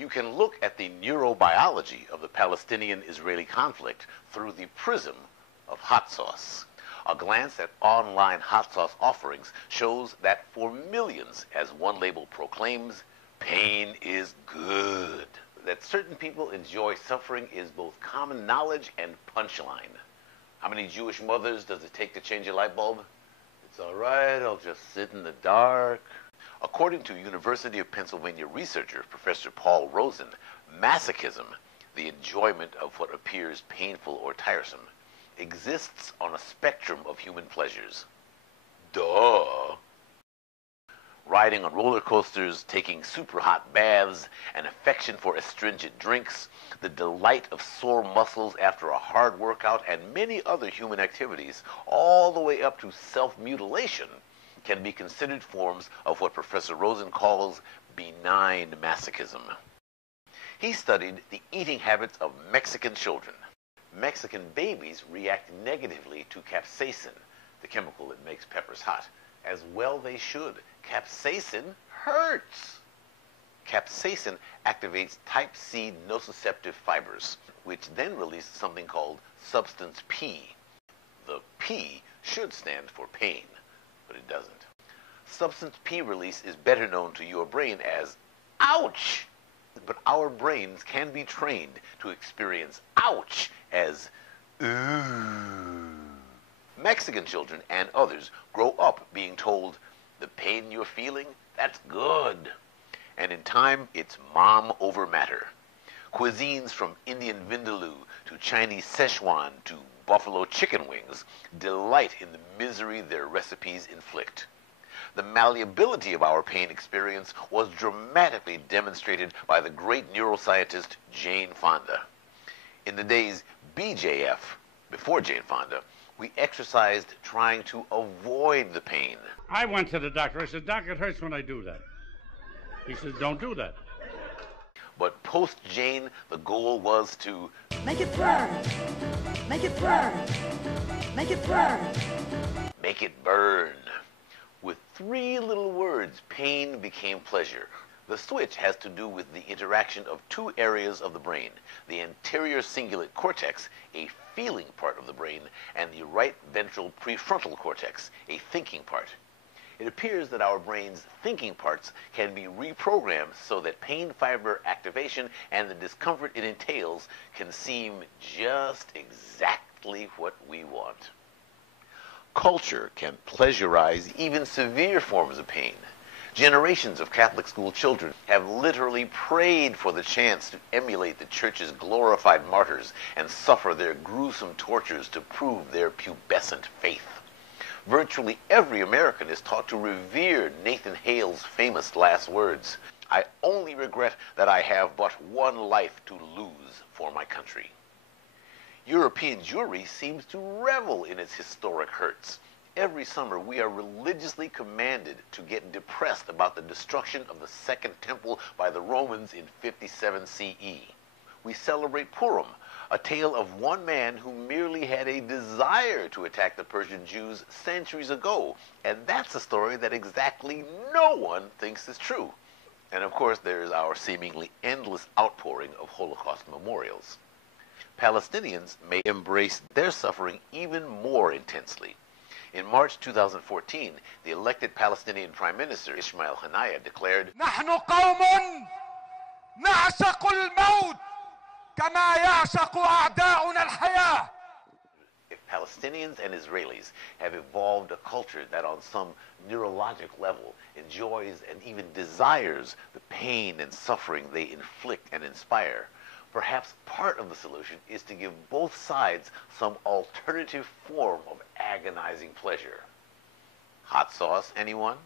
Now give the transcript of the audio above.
You can look at the neurobiology of the Palestinian-Israeli conflict through the prism of hot sauce. A glance at online hot sauce offerings shows that for millions, as one label proclaims, pain is good. That certain people enjoy suffering is both common knowledge and punchline. How many Jewish mothers does it take to change a light bulb? It's all right, I'll just sit in the dark. According to University of Pennsylvania researcher Professor Paul Rozin, masochism, the enjoyment of what appears painful or tiresome, exists on a spectrum of human pleasures. Duh! Riding on roller coasters, taking super hot baths, an affection for astringent drinks, the delight of sore muscles after a hard workout, and many other human activities, all the way up to self-mutilation, can be considered forms of what Professor Rozin calls benign masochism. He studied the eating habits of Mexican children. Mexican babies react negatively to capsaicin, the chemical that makes peppers hot. As well they should. Capsaicin hurts. Capsaicin activates type C nociceptive fibers, which then release something called substance P. The P should stand for pain, but it doesn't. Substance P release is better known to your brain as ouch, but our brains can be trained to experience ouch as ooh. Mexican children and others grow up being told, the pain you're feeling, that's good. And in time, it's mom over matter. Cuisines from Indian vindaloo to Chinese Szechuan to buffalo chicken wings delight in the misery their recipes inflict. The malleability of our pain experience was dramatically demonstrated by the great neuroscientist Jane Fonda. In the days BJF, before Jane Fonda, we exercised trying to avoid the pain. I went to the doctor. I said, Doc, it hurts when I do that. He says, don't do that. But post-Jane, the goal was to make it burn. Make it burn. Make it burn. Make it burn. With three little words, pain became pleasure. The switch has to do with the interaction of two areas of the brain, the anterior cingulate cortex, a feeling part of the brain, and the right ventral prefrontal cortex, a thinking part. It appears that our brain's thinking parts can be reprogrammed so that pain fiber activation and the discomfort it entails can seem just exactly what we want. Culture can pleasurize even severe forms of pain. Generations of Catholic school children have literally prayed for the chance to emulate the church's glorified martyrs and suffer their gruesome tortures to prove their pubescent faith. Virtually every American is taught to revere Nathan Hale's famous last words, "I only regret that I have but one life to lose for my country." European Jewry seems to revel in its historic hurts. Every summer, we are religiously commanded to get depressed about the destruction of the Second Temple by the Romans in 57 CE. We celebrate Purim, a tale of one man who merely had a desire to attack the Persian Jews centuries ago, and that's a story that exactly no one thinks is true. And of course, there's our seemingly endless outpouring of Holocaust memorials. Palestinians may embrace their suffering even more intensely. In March 2014, the elected Palestinian Prime Minister Ismail Haniyeh declared, نحن قوم نعشق الموت كما يعشق أعداؤنا الحياة. If Palestinians and Israelis have evolved a culture that on some neurologic level enjoys and even desires the pain and suffering they inflict and inspire, perhaps part of the solution is to give both sides some alternative form of agonizing pleasure. Hot sauce, anyone?